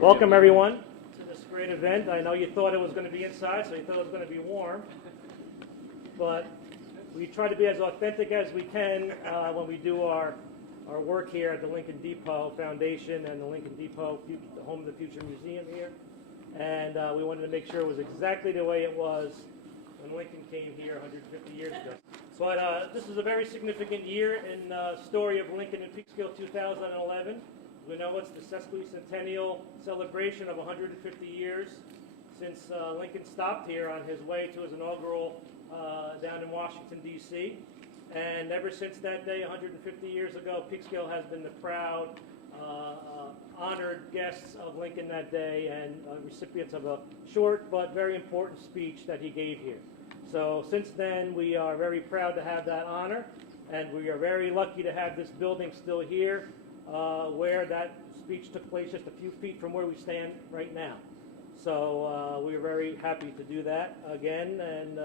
Welcome everyone to this great event. I know you thought it was going to be inside, so you thought it was going to be warm. But we try to be as authentic as we can when we do our work here at the Lincoln Depot Foundation and the Lincoln Depot, the Home of the Future Museum here. And we wanted to make sure it was exactly the way it was when Lincoln came here 150 years ago. But this is a very significant year in the story of Lincoln and Peekskill 2011. We know it's the Sesquicentennial celebration of 150 years since Lincoln stopped here on his way to his inaugural down in Washington, D.C. And ever since that day, 150 years ago, Peekskill has been the proud, honored guests of Lincoln that day and recipients of a short but very important speech that he gave here. So since then, we are very proud to have that honor, and we are very lucky to have this building still here, where that speech took place just a few feet from where we stand right now. So we're very happy to do that again, and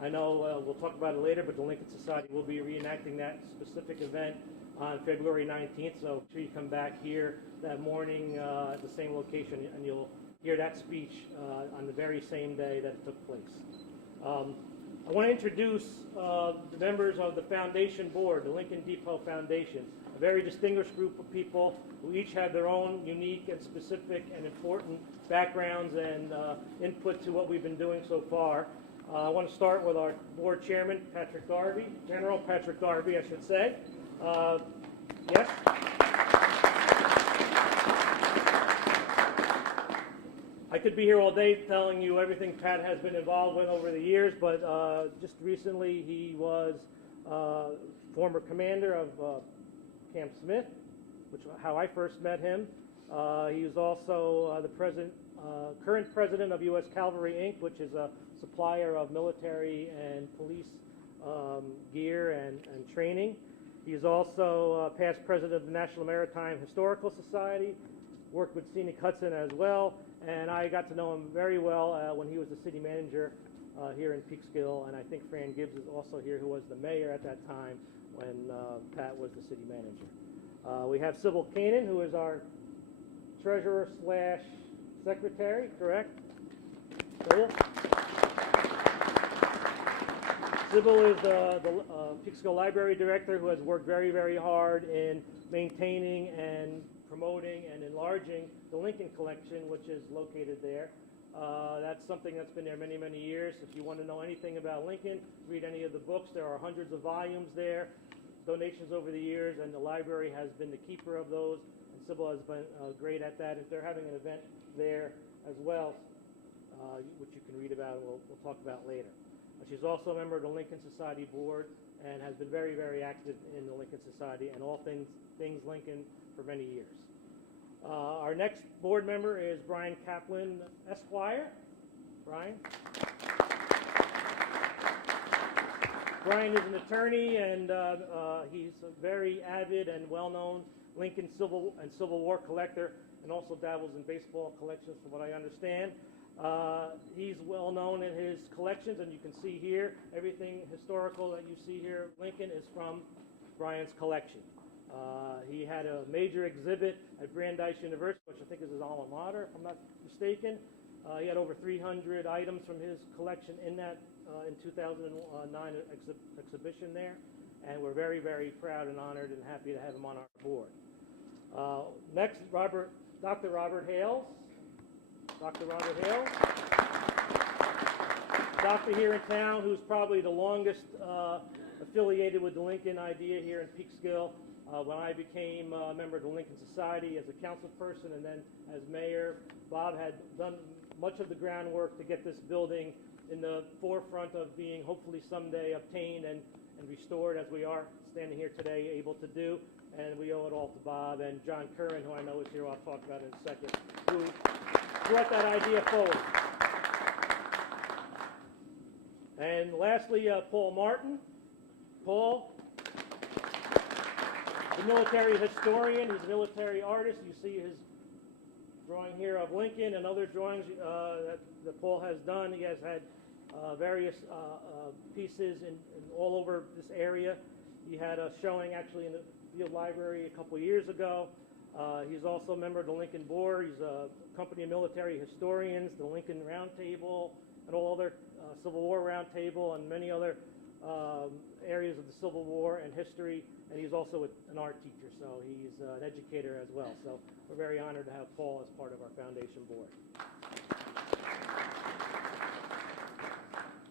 I know we'll talk about it later, but the Lincoln Society will be reenacting that specific event on February 19th, so make sure you come back here that morning at the same location, and you'll hear that speech on the very same day that it took place. I want to introduce the members of the Foundation Board, the Lincoln Depot Foundation, a very distinguished group of people who each have their own unique and specific and important backgrounds and input to what we've been doing so far. I want to start with our board chairman, Patrick Garvey, General Patrick Garvey, I should say. Yes? I could be here all day telling you everything Pat has been involved with over the years, but just recently he was former commander of Camp Smith, which is how I first met him. He was also the current president of U.S. Cavalry, Inc., which is a supplier of military and police gear and training. He is also past president of the National Maritime Historical Society, worked with Scenic Hudson as well, and I got to know him very well when he was the city manager here in Peekskill, and I think Fran Gibbs is also here, who was the mayor at that time when Pat was the city manager. We have Sybil Kanan, who is our treasurer / secretary, correct? Sybil? Sybil is the Peekskill Library Director, who has worked very, very hard in maintaining and promoting and enlarging the Lincoln collection, which is located there. That's something that's been there many, many years. If you want to know anything about Lincoln, read any of the books. There are hundreds of volumes there, donations over the years, and the library has been the keeper of those, and Sybil has been great at that. If they're having an event there as well, which you can read about and we'll talk about later. She's also a member of the Lincoln Society Board and has been very, very active in the Lincoln Society and all things Lincoln for many years. Our next board member is Brian Kaplan, Esquire. Brian? Brian is an attorney, and he's a very avid and well-known Lincoln Civil War collector, and also dabbles in baseball collections from what I understand. He's well known in his collections, and you can see here, everything historical that you see here, Lincoln, is from Brian's collection. He had a major exhibit at Brandeis University, which I think is his alma mater, if I'm not mistaken. He had over 300 items from his collection in that in 2009 exhibition there, and we're very, very proud and honored and happy to have him on our board. Next, Dr. Robert Hales. Dr. Robert Hales. Doctor here in town who's probably the longest affiliated with the Lincoln idea here in Peekskill. When I became a member of the Lincoln Society as a council person and then as mayor, Bob had done much of the groundwork to get this building in the forefront of being hopefully someday obtained and restored, as we are standing here today able to do. And we owe it all to Bob and John Curran, who I know is here, I'll talk about in a second, who brought that idea forward. And lastly, Paul Martin. Paul, the military historian, he's a military artist. You see his drawing here of Lincoln and other drawings that Paul has done. He has had various pieces in all over this area. He had a showing actually in the Field Library a couple years ago. He's also a member of the Lincoln Board. He's a company of military historians, the Lincoln Roundtable, and all other Civil War Roundtable, and many other areas of the Civil War and history. And he's also an art teacher, so he's an educator as well. So we're very honored to have Paul as part of our foundation board.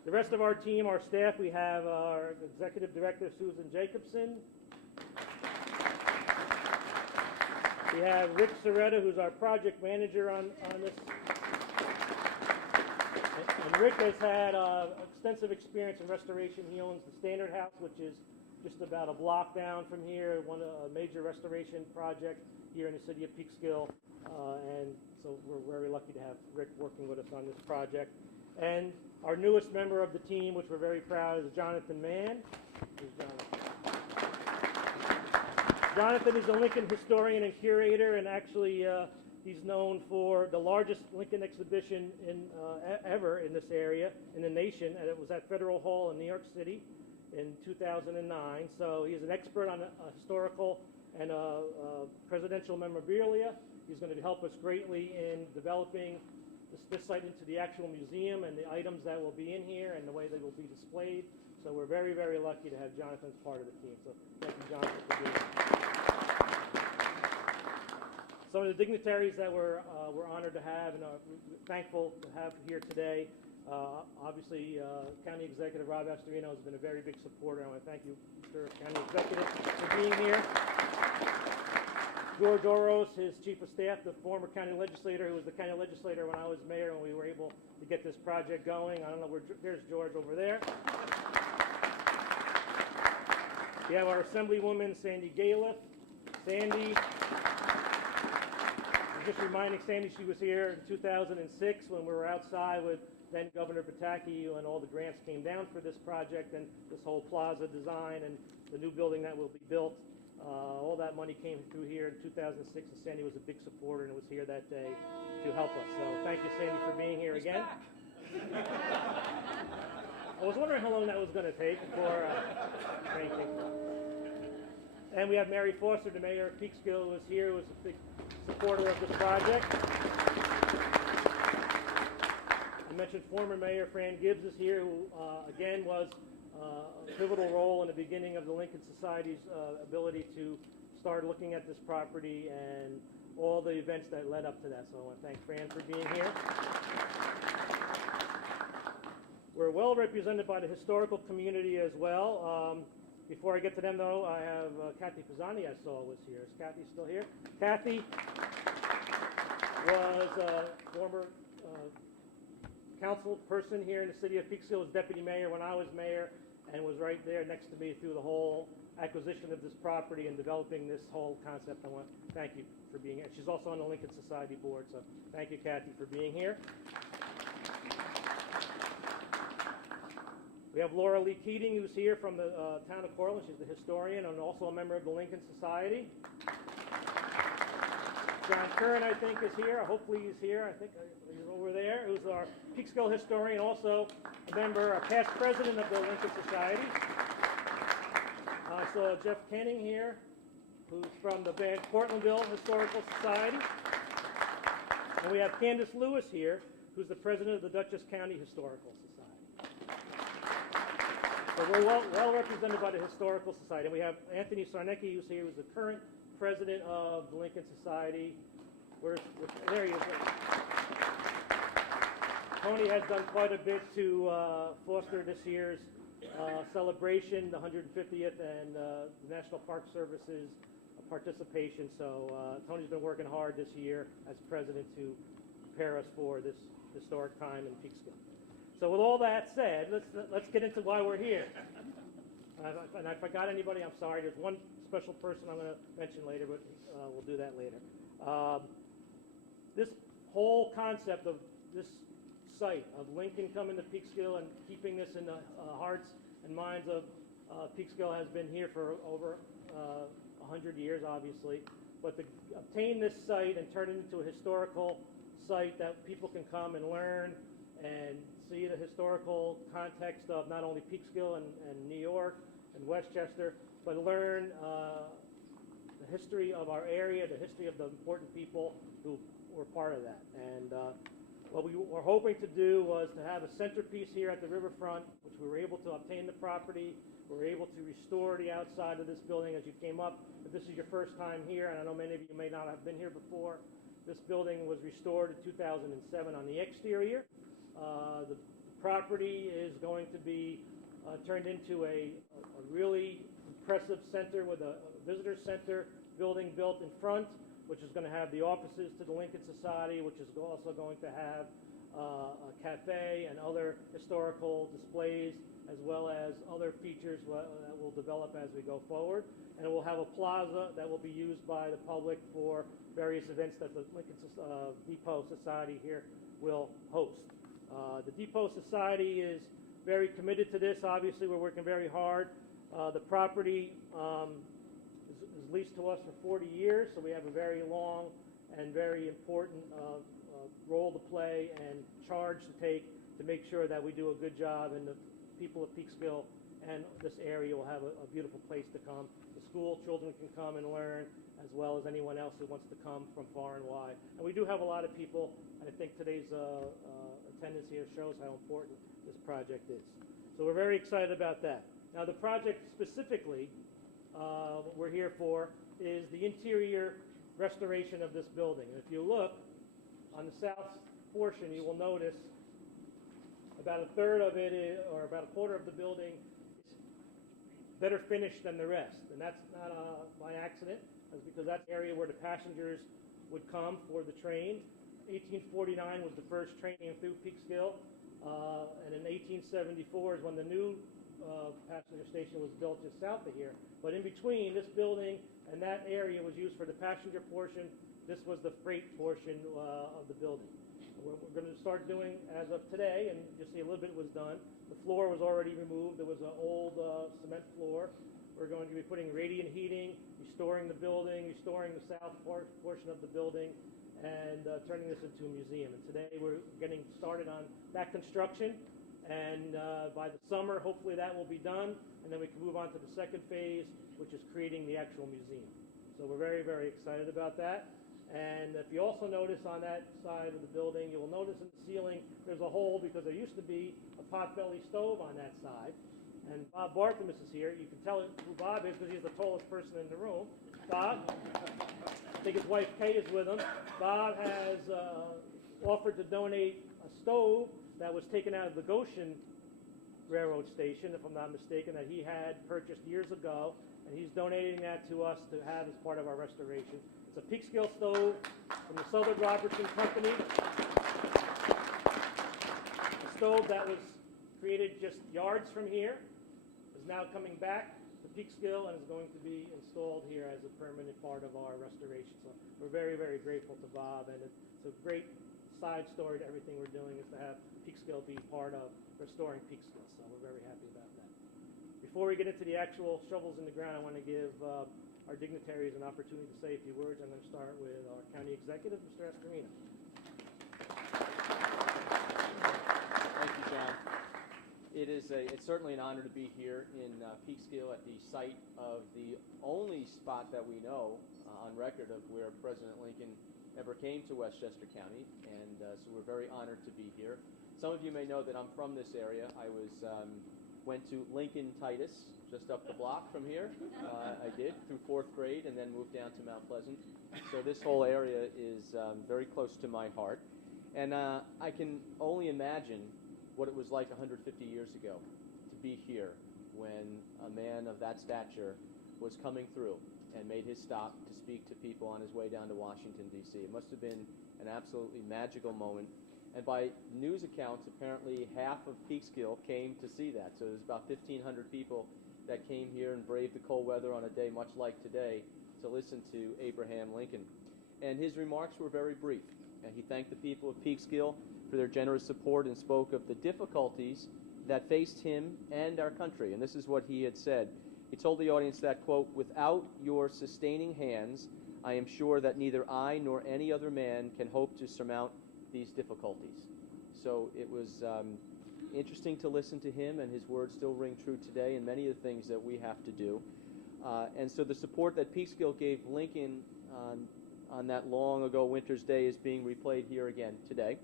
The rest of our team, our staff, we have our executive director, Susan Jacobson. We have Rick Soretta, who's our project manager on this. And Rick has had extensive experience in restoration. He owns the Standard House, which is just about a block down from here, a major restoration project here in the city of Peekskill. And so we're very lucky to have Rick working with us on this project. And our newest member of the team, which we're very proud of, is Jonathan Mann. Here's Jonathan. Jonathan is a Lincoln historian and curator, and actually he's known for the largest Lincoln exhibition ever in this area, in the nation, and it was at Federal Hall in New York City in 2009. So he is an expert on historical and presidential memorabilia. He's going to help us greatly in developing this site into the actual museum and the items that will be in here and the way they will be displayed. So we're very, very lucky to have Jonathan as part of the team. So thank you, Jonathan, for being here. Some of the dignitaries that we're honored to have and are thankful to have here today. Obviously, County Executive Rob Astorino has been a very big supporter. I want to thank you, Mr. County Executive, for being here. George Oros, his chief of staff, the former county legislator, who was the county legislator when I was mayor, and we were able to get this project going. I don't know where, there's George over there. We have our Assemblywoman, Sandy Galiff. Sandy, I'm just reminding Sandy she was here in 2006 when we were outside with then Governor Pataki, and all the grants came down for this project and this whole plaza design and the new building that will be built. All that money came through here in 2006, and Sandy was a big supporter and was here that day to help us. So thank you, Sandy, for being here again. I was wondering how long that was going to take before thank you. And we have Mary Foster, the mayor of Peekskill, who was here, who was a big supporter of this project. I mentioned former Mayor Fran Gibbs is here, who again was a pivotal role in the beginning of the Lincoln Society's ability to start looking at this property and all the events that led up to that. So I want to thank Fran for being here. We're well represented by the historical community as well. Before I get to them, though, I have Kathy Pisani I saw was here. Is Kathy still here? Kathy was a former council person here in the city of Peekskill, was deputy mayor when I was mayor, and was right there next to me through the whole acquisition of this property and developing this whole concept. I want to thank you for being here. She's also on the Lincoln Society board, so thank you, Kathy, for being here. We have Laura Lee Keating, who's here from the town of Cortland. She's the historian and also a member of the Lincoln Society. John Curran, I think, is here. Hopefully he's here. I think he's over there. Who's our Peekskill historian, also a member, a past president of the Lincoln Society. I saw Jeff Kenning here, who's from the Van Cortlandville Historical Society. And we have Candace Lewis here, who's the president of the Dutchess County Historical Society. So we're well represented by the Historical Society. And we have Anthony Sarnecki, who's here, who's the current president of the Lincoln Society. There he is. Tony has done quite a bit to foster this year's celebration, the 150th, and the National Park Service's participation. So Tony's been working hard this year as president to prepare us for this historic time in Peekskill. So with all that said, let's get into why we're here. And I forgot anybody, I'm sorry. There's one special person I'm going to mention later, but we'll do that later. This whole concept of this site, of Lincoln coming to Peekskill and keeping this in the hearts and minds of Peekskill, has been here for over 100 years, obviously. But to obtain this site and turn it into a historical site that people can come and learn and see the historical context of not only Peekskill and New York and Westchester, but learn the history of our area, the history of the important people who were part of that. And what we were hoping to do was to have a centerpiece here at the riverfront, which we were able to obtain the property. We were able to restore the outside of this building as you came up. If this is your first time here, and I know many of you may not have been here before, this building was restored in 2007 on the exterior. The property is going to be turned into a really impressive center with a visitor center building built in front, which is going to have the offices to the Lincoln Society, which is also going to have a cafe and other historical displays, as well as other features that will develop as we go forward. And it will have a plaza that will be used by the public for various events that the Lincoln Depot Society here will host. The Depot Society is very committed to this. Obviously, we're working very hard. The property is leased to us for 40 years, so we have a very long and very important role to play and charge to take to make sure that we do a good job, and the people of Peekskill and this area will have a beautiful place to come. The school children can come and learn, as well as anyone else who wants to come from far and wide. And we do have a lot of people, and I think today's attendance here shows how important this project is. So we're very excited about that. Now the project specifically, what we're here for, is the interior restoration of this building. And if you look on the south portion, you will notice about a third of it, or about a quarter of the building, is better finished than the rest. And that's not by accident. That's because that's the area where the passengers would come for the train. 1849 was the first train through Peekskill, and in 1874 is when the new passenger station was built just south of here. But in between, this building and that area was used for the passenger portion. This was the freight portion of the building. What we're going to start doing as of today, and you'll see a little bit was done. The floor was already removed. There was an old cement floor. We're going to be putting radiant heating, restoring the building, restoring the south portion of the building, and turning this into a museum. And today we're getting started on that construction, and by the summer, hopefully that will be done, and then we can move on to the second phase, which is creating the actual museum. So we're very, very excited about that. And if you also notice on that side of the building, you will notice in the ceiling there's a hole because there used to be a potbelly stove on that side. And Bob Barthelmess is here. You can tell who Bob is because he's the tallest person in the room. Bob, I think his wife Kay is with him. Bob has offered to donate a stove that was taken out of the Goshen Railroad Station, if I'm not mistaken, that he had purchased years ago, and he's donating that to us to have as part of our restoration. It's a Peekskill stove from the Southern Robertson Company. A stove that was created just yards from here is now coming back to Peekskill and is going to be installed here as a permanent part of our restoration. So we're very, very grateful to Bob, and it's a great side story to everything we're doing is to have Peekskill be part of restoring Peekskill. So we're very happy about that. Before we get into the actual shovels in the ground, I want to give our dignitaries an opportunity to say a few words. I'm going to start with our county executive, Mr. Astorino. Thank you, John. It's certainly an honor to be here in Peekskill at the site of the only spot that we know on record of where President Lincoln ever came to Westchester County, and so we're very honored to be here. Some of you may know that I'm from this area. I went to Lincoln Titus, just up the block from here. I did, through 4th grade, and then moved down to Mount Pleasant. So this whole area is very close to my heart. And I can only imagine what it was like 150 years ago to be here when a man of that stature was coming through and made his stop to speak to people on his way down to Washington, D.C. It must have been an absolutely magical moment. And by news accounts, apparently half of Peekskill came to see that. So there's about 1,500 people that came here and braved the cold weather on a day much like today to listen to Abraham Lincoln. And his remarks were very brief. And he thanked the people of Peekskill for their generous support and spoke of the difficulties that faced him and our country. And this is what he had said. He told the audience that, quote, "Without your sustaining hands, I am sure that neither I nor any other man can hope to surmount these difficulties." So it was interesting to listen to him, and his words still ring true today in many of the things that we have to do. And so the support that Peekskill gave Lincoln on that long ago winter's day is being replayed here again today.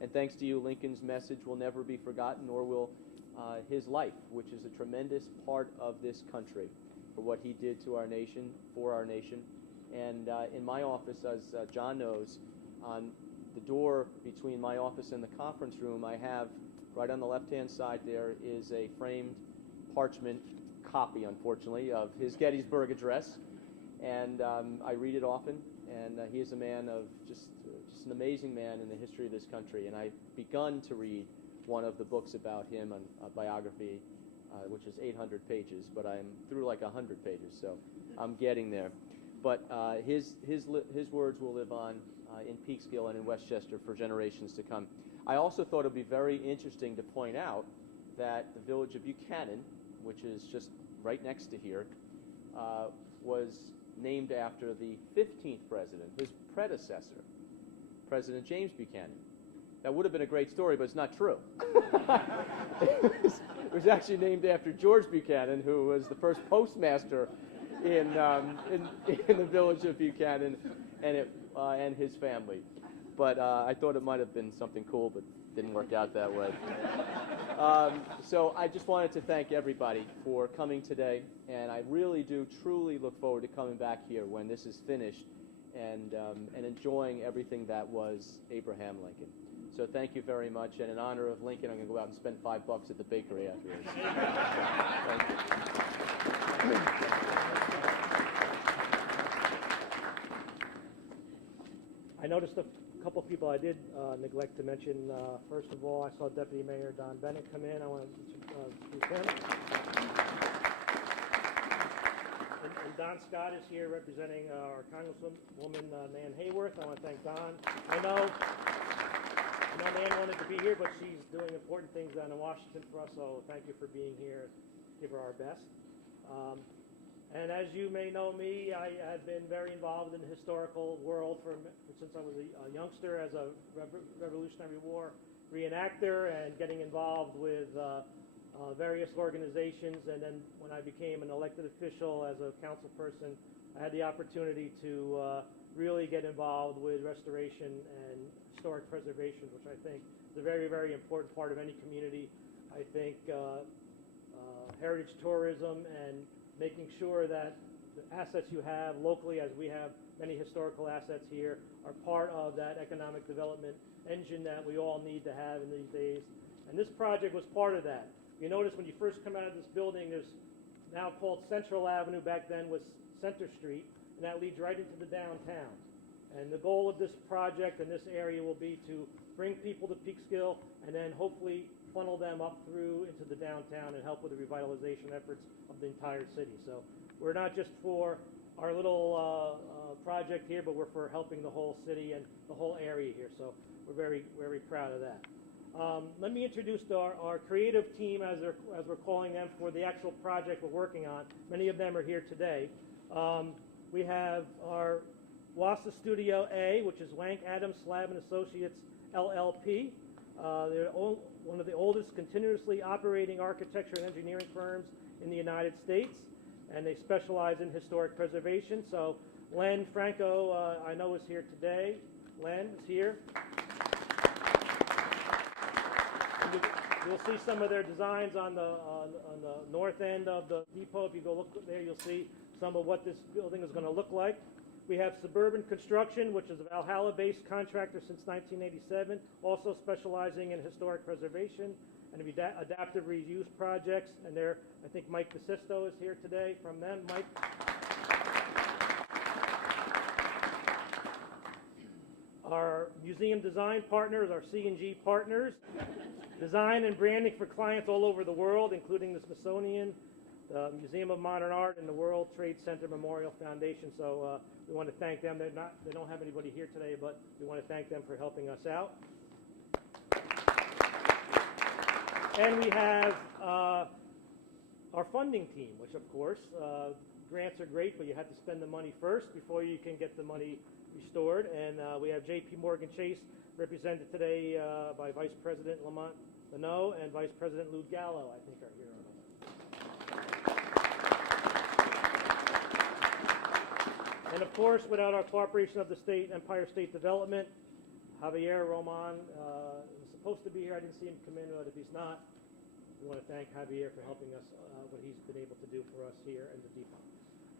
And thanks to you, Lincoln's message will never be forgotten, nor will his life, which is a tremendous part of this country, for what he did to our nation, for our nation. And in my office, as John knows, on the door between my office and the conference room, I have, right on the left-hand side there, is a framed parchment copy, unfortunately, of his Gettysburg Address. And I read it often, and he is a man of just an amazing man in the history of this country. And I've begun to read one of the books about him, a biography, which is 800 pages, but I'm through like 100 pages, so I'm getting there. But his words will live on in Peekskill and in Westchester for generations to come. I also thought it would be very interesting to point out that the village of Buchanan, which is just right next to here, was named after the 15th president, his predecessor, President James Buchanan. That would have been a great story, but it's not true. It was actually named after George Buchanan, who was the first postmaster in the village of Buchanan, and his family. But I thought it might have been something cool, but didn't work out that way. So I just wanted to thank everybody for coming today, and I really do truly look forward to coming back here when this is finished and enjoying everything that was Abraham Lincoln. So thank you very much, and in honor of Lincoln, I'm going to go out and spend $5 at the bakery afterwards. Thank you. I noticed a couple of people I did neglect to mention. First of all, I saw Deputy Mayor Don Bennett come in. I want to speak him. And Don Scott is here representing our Congresswoman Nan Hayworth. I want to thank Don. I know Nan wanted to be here, but she's doing important things down in Washington for us, so thank you for being here. Give her our best. And as you may know me, I have been very involved in the historical world since I was a youngster as a Revolutionary War reenactor and getting involved with various organizations. And then when I became an elected official as a council person, I had the opportunity to really get involved with restoration and historic preservation, which I think is a very, very important part of any community. I think heritage tourism and making sure that the assets you have locally, as we have many historical assets here, are part of that economic development engine that we all need to have in these days. And this project was part of that. You notice when you first come out of this building, there's now called Central Avenue, back then was Center Street, and that leads right into the downtown. And the goal of this project and this area will be to bring people to Peekskill and then hopefully funnel them up through into the downtown and help with the revitalization efforts of the entire city. So we're not just for our little project here, but we're for helping the whole city and the whole area here. So we're very, very proud of that. Let me introduce our creative team, as we're calling them, for the actual project we're working on. Many of them are here today. We have our Wassa Studio A, which is Wank Adams Slab and Associates LLP. They're one of the oldest continuously operating architecture and engineering firms in the United States, and they specialize in historic preservation. So Len Franco, I know, is here today. Len is here. You'll see some of their designs on the north end of the depot. If you go look there, you'll see some of what this building is going to look like. We have Suburban Construction, which is a Valhalla-based contractor since 1987, also specializing in historic preservation and adaptive reuse projects. And there, I think Mike DeSisto is here today from them. Mike. Our museum design partners, our C&G partners, design and branding for clients all over the world, including the Smithsonian, the Museum of Modern Art, and the World Trade Center Memorial Foundation. So we want to thank them. They don't have anybody here today, but we want to thank them for helping us out. And we have our funding team, which of course, grants are great, but you have to spend the money first before you can get the money restored. And we have J.P. Morgan Chase, represented today by Vice President Lamont Leno and Vice President Lou Gallo, I think, are here. And of course, without our cooperation of the state, Empire State Development, Javier Roman was supposed to be here. I didn't see him come in, but if he's not, we want to thank Javier for helping us, what he's been able to do for us here in the depot.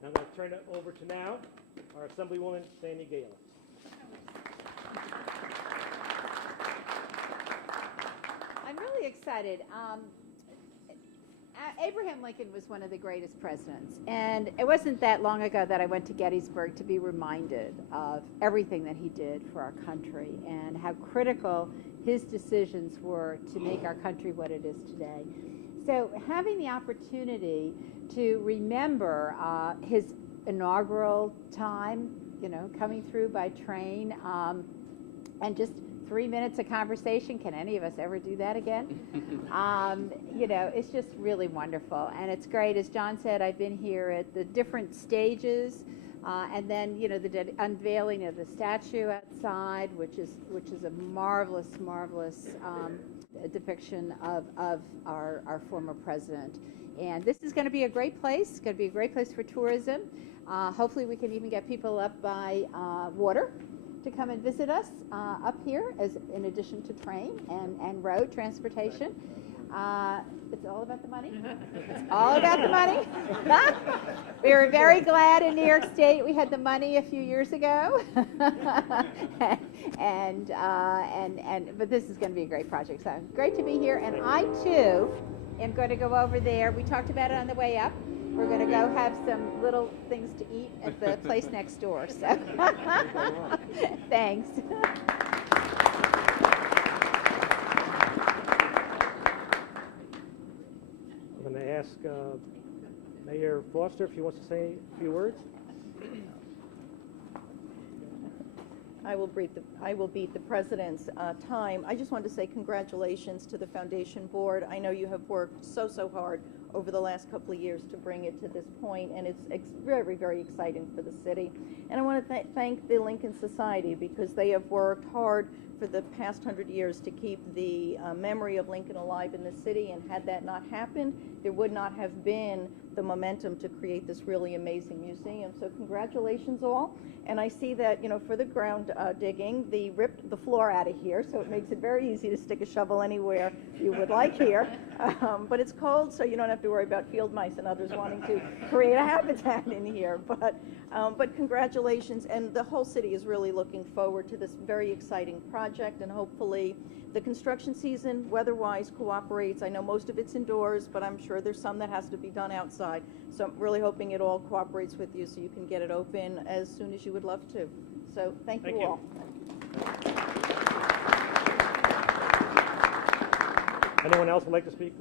And I'm going to turn it over to now our Assemblywoman, Sandy Galen. I'm really excited. Abraham Lincoln was one of the greatest presidents, and it wasn't that long ago that I went to Gettysburg to be reminded of everything that he did for our country and how critical his decisions were to make our country what it is today. So having the opportunity to remember his inaugural time, you know, coming through by train, and just 3 minutes of conversation. Can any of us ever do that again? You know, it's just really wonderful. And it's great. As John said, I've been here at the different stages, and then, you know, the unveiling of the statue outside, which is a marvelous depiction of our former president. And this is going to be a great place. It's going to be a great place for tourism. Hopefully we can even get people up by water to come and visit us up here, as in addition to train and road transportation. It's all about the money. It's all about the money. We were very glad in New York State we had the money a few years ago, but this is going to be a great project. So great to be here, and I too am going to go over there. We talked about it on the way up. We're going to go have some little things to eat at the place next door. So, thanks. I'm going to ask Mayor Foster if he wants to say a few words. I will beat the president's time. I just want to say congratulations to the foundation board. I know you have worked so hard over the last couple of years to bring it to this point, and it's very exciting for the city. And I want to thank the Lincoln Society, because they have worked hard for the past 100 years to keep the memory of Lincoln alive in the city, and had that not happened, there would not have been the momentum to create this really amazing museum. So congratulations all. And I see that, you know, for the ground digging, they ripped the floor out of here, so it makes it very easy to stick a shovel anywhere you would like here. But it's cold, so you don't have to worry about field mice and others wanting to create a habitat in here. But congratulations, and the whole city is really looking forward to this very exciting project, and hopefully the construction season, weather-wise, cooperates. I know most of it's indoors, but I'm sure there's some that has to be done outside. So I'm really hoping it all cooperates with you so you can get it open as soon as you would love to. So thank you all. Anyone else would like to speak?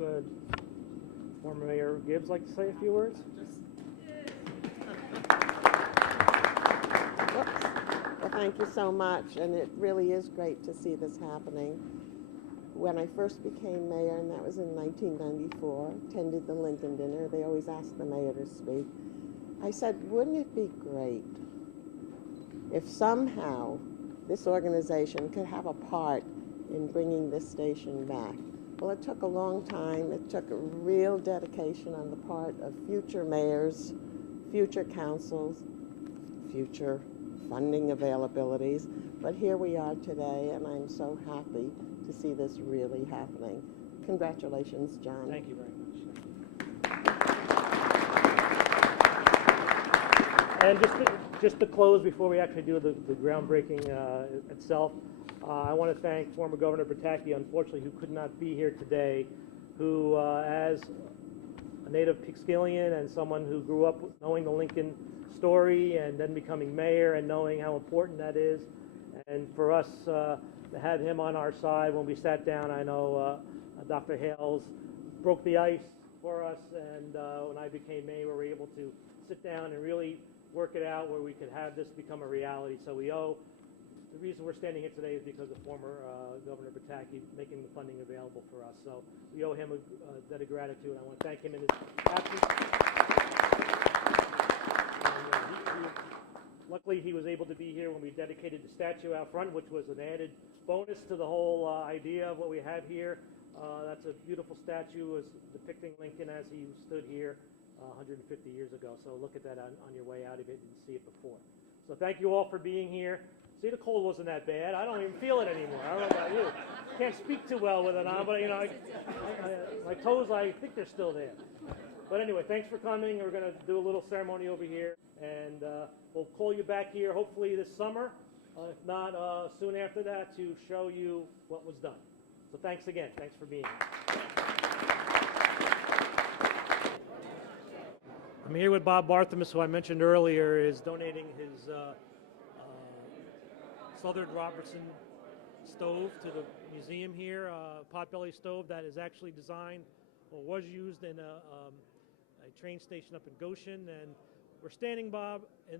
Former Mayor Gibbs like to say a few words? Well, thank you so much, and it really is great to see this happening. When I first became mayor, and that was in 1994, attended the Lincoln dinner, they always asked the mayor to speak. I said, wouldn't it be great if somehow this organization could have a part in bringing this station back? Well, it took a long time. It took a real dedication on the part of future mayors, future councils, future funding availabilities. But here we are today, and I'm so happy to see this really happening. Congratulations, John. Thank you very much. And just to close before we actually do the groundbreaking itself, I want to thank former Governor Bertacchi, unfortunately, who could not be here today, who, as a native Peekskillian and someone who grew up knowing the Lincoln story and then becoming mayor and knowing how important that is, and for us to have him on our side when we sat down. I know Dr. Hales broke the ice for us, and when I became mayor, we were able to sit down and really work it out where we could have this become a reality. So we owe, the reason we're standing here today is because of former Governor Bertacchi making the funding available for us. So we owe him a debt of gratitude. I want to thank him in his absence. Luckily, he was able to be here when we dedicated the statue out front, which was an added bonus to the whole idea of what we have here. That's a beautiful statue depicting Lincoln as he stood here 150 years ago. So look at that on your way out if you didn't see it before. So thank you all for being here. See, the cold wasn't that bad. I don't even feel it anymore. I don't know about you. Can't speak too well with it on, but my toes, I think they're still there. But anyway, thanks for coming. We're going to do a little ceremony over here, and we'll call you back here hopefully this summer, if not soon after that, to show you what was done. So thanks again. Thanks for being here. I'm here with Bob Barthelmess, who I mentioned earlier is donating his Southern Robertson stove to the museum here, potbelly stove that is actually designed or was used in a train station up in Goshen, and we're standing, Bob, in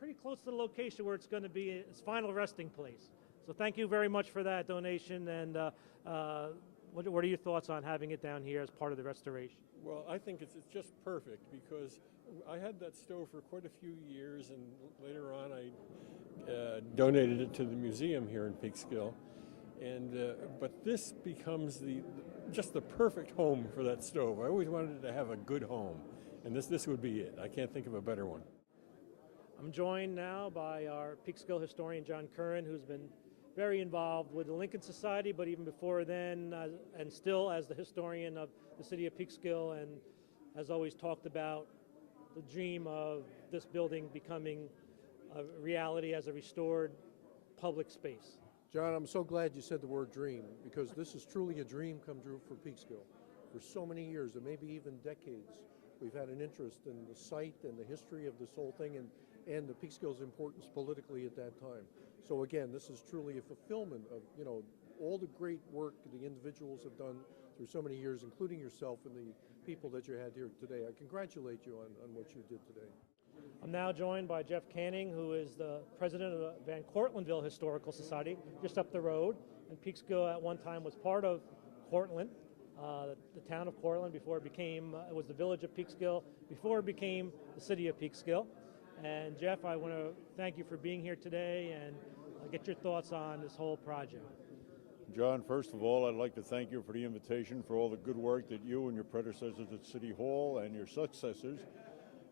pretty close to the location where it's going to be its final resting place. So thank you very much for that donation, and what are your thoughts on having it down here as part of the restoration? Well, I think it's just perfect because I had that stove for quite a few years, and later on I donated it to the museum here in Peekskill. And but this becomes just the perfect home for that stove. I always wanted to have a good home, and this would be it. I can't think of a better one. I'm joined now by our Peekskill historian, John Curran, who's been very involved with the Lincoln Society, but even before then, and still as the historian of the city of Peekskill, and has always talked about the dream of this building becoming a reality as a restored public space. John, I'm so glad you said the word dream, because this is truly a dream come true for Peekskill. For so many years, and maybe even decades, we've had an interest in the site and the history of this whole thing, and the Peekskill's importance politically at that time. So again, this is truly a fulfillment of, all the great work the individuals have done through so many years, including yourself and the people that you had here today. I congratulate you on what you did today. I'm now joined by Jeff Canning, who is the president of the Van Cortlandtville Historical Society, just up the road. And Peekskill at one time was part of Cortland, the town of Cortland, before it became, it was the village of Peekskill, before it became the city of Peekskill. And Jeff, I want to thank you for being here today and get your thoughts on this whole project. John, first of all, I'd like to thank you for the invitation, for all the good work that you and your predecessors at City Hall and your successors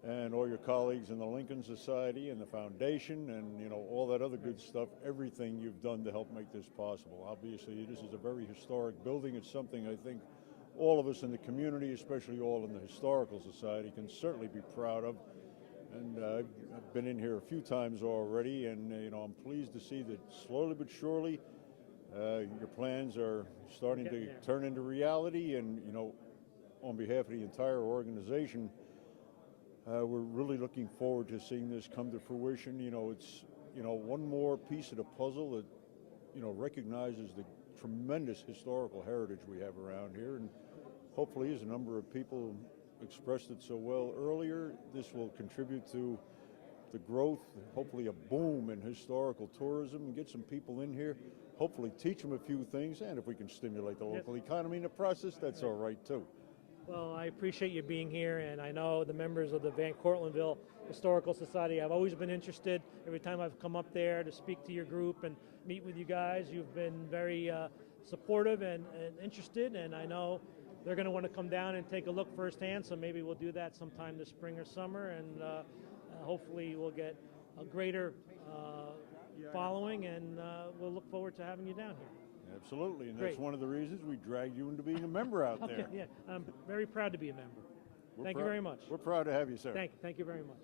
and all your colleagues in the Lincoln Society and the foundation and all that other good stuff, everything you've done to help make this possible. Obviously, this is a very historic building. It's something I think all of us in the community, especially all in the Historical Society, can certainly be proud of. And I've been in here a few times already, and I'm pleased to see that slowly but surely your plans are starting to turn into reality. And on behalf of the entire organization, we're really looking forward to seeing this come to fruition. It's one more piece of the puzzle that recognizes the tremendous historical heritage we have around here, and hopefully, as a number of people expressed it so well earlier, this will contribute to the growth, hopefully a boom in historical tourism, and get some people in here, hopefully teach them a few things, and if we can stimulate the local economy in the process, that's all right too. Well, I appreciate you being here, and I know the members of the Van Cortlandtville Historical Society have always been interested. Every time I've come up there to speak to your group and meet with you guys, you've been very supportive and interested, and I know they're going to want to come down and take a look firsthand, so maybe we'll do that sometime this spring or summer, and hopefully we'll get a greater following, and we'll look forward to having you down here. Absolutely, and Great. that's one of the reasons we dragged you into being a member out there. Okay, yeah, I'm very proud to be a member. Thank you very much. We're proud to have you, sir. Thank you very much.